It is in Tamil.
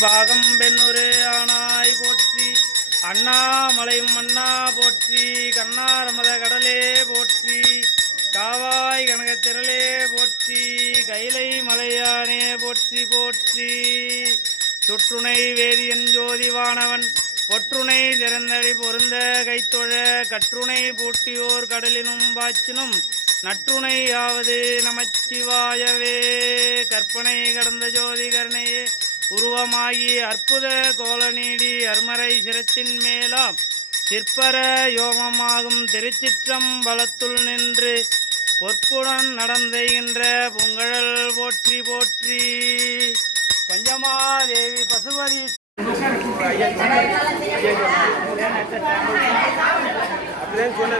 பாகம் பெண்ணுரு ஆனாய் போற்றி, அண்ணாமலையும் மன்னா போற்றி, கண்ணாரமத கடலே போற்றி, காவாய் கனகத்திரளே போற்றி, கைலை மலையானே போற்றி போற்றி. சுற்றுணை வேதியன் ஜோதிவானவன் பொற்றுணை திறந்தடி பொருந்த கைத்தொழ கற்றுணை பூட்டியோர் கடலினும் பாச்சினும் நற்றுணை யாவது நமச்சிவாயவே. கற்பனை கடந்த ஜோதி கருணையே உருவமாகி அற்புத கோலநீடி அருமறை சிரத்தின் மேலாம் சிற்பர யோகமாகும் திருச்சிற்றம்பலத்துள் நின்று பொற்புடன் நடந்தெய்கின்ற பொங்கழல் போற்றி போற்றி. பஞ்சமாதேவி பசுபதி அப்படியே சொன்ன